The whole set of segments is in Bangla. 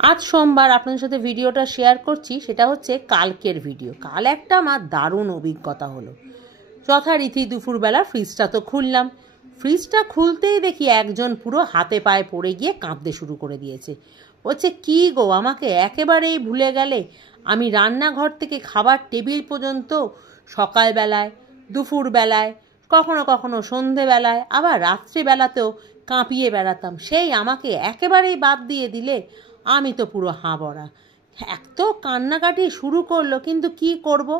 আজ সোমবার আপনাদের সাথে ভিডিওটা শেয়ার করছি, সেটা হচ্ছে কালকের ভিডিও। কাল একটা আমার দারুণ অভিজ্ঞতা হলো। যথারীতি দুপুরবেলা ফ্রিজটা তো খুললাম। ফ্রিজটা খুলতেই দেখি একজন পুরো হাতে পায়ে পড়ে গিয়ে কাঁদতে শুরু করে দিয়েছে। বলছে, কী গো, আমাকে একেবারেই ভুলে গেলে? আমি রান্নাঘর থেকে খাবার টেবিল পর্যন্ত সকালবেলায়, দুপুরবেলায়, কখনো কখনো সন্ধেবেলায়, আবার রাত্রিবেলাতেও কাঁপিয়ে বেড়াতাম, সেই আমাকে একেবারেই বাদ দিয়ে দিলে? আমি তো পুরো হাঁবড়া। এক তো কান্নাকাটি শুরু করলো, কিন্তু কি করব?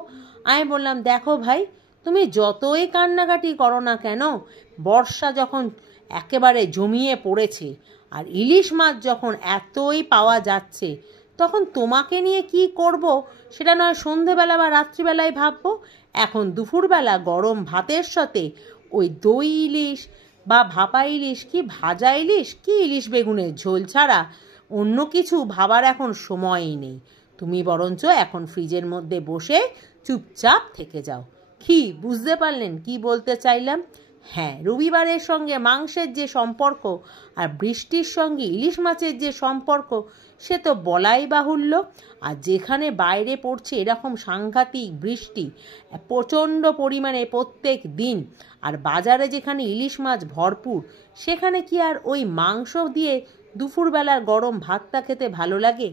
আমি বললাম, দেখো ভাই, তুমি যতই কান্নাকাটি করো না কেন, বর্ষা যখন একেবারে জমিয়ে পড়েছে আর ইলিশ মাছ যখন এতই পাওয়া যাচ্ছে, তখন তোমাকে নিয়ে কি করব সেটা নয় সন্ধেবেলা বা রাত্রিবেলায় ভাববো। এখন দুপুরবেলা গরম ভাতের সাথে ওই দই ইলিশ বা ভাপা ইলিশ কি ভাজা ইলিশ কি ইলিশ বেগুনের ঝোল ছাড়া অন্য কিছু ভাবার এখন সময়ই নেই। তুমি বরঞ্চ এখন ফ্রিজের মধ্যে বসে চুপচাপ থেকে যাও। কি বুঝতে পারলেন কি বলতে চাইলাম? হ্যাঁ, রবিবারের সঙ্গে মাংসের যে সম্পর্ক আর বৃষ্টির সঙ্গে ইলিশ মাছের যে সম্পর্ক, সে তো বলাই বাহুল্য। আর যেখানে বাইরে পড়ছে এরকম সাংঘাতিক বৃষ্টি প্রচণ্ড পরিমাণে প্রত্যেক দিন, আর বাজারে যেখানে ইলিশ মাছ ভরপুর, সেখানে কি আর ওই মাংস দিয়ে দুপুরবেলার গরম ভাতটা খেতে ভালো লাগে?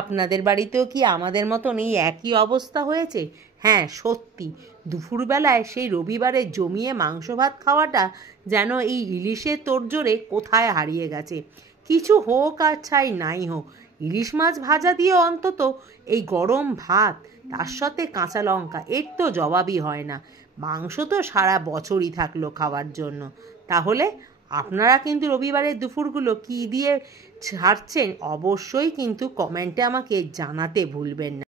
আপনাদের বাড়িতেও কি আমাদের মতন এই একই অবস্থা হয়েছে? হ্যাঁ, সত্যি দুপুরবেলায় সেই রবিবারে জমিয়ে মাংস ভাত খাওয়াটা যেন এই ইলিশের তোড়জোড়ে কোথায় হারিয়ে গেছে। কিছু হোক আর ছাই নাই হোক, ইলিশ মাছ ভাজা দিয়ে অন্তত এই গরম ভাত, তার সাথে কাঁচা লঙ্কা, এর তো জবাবই হয় না। মাংস তো সারা বছরই থাকলো খাওয়ার জন্য। তাহলে আপনারা কিন্তু রবিবারের দুপুরগুলো কী দিয়ে ছাড়ছেন অবশ্যই কিন্তু কমেন্টে আমাকে জানাতে ভুলবেন না।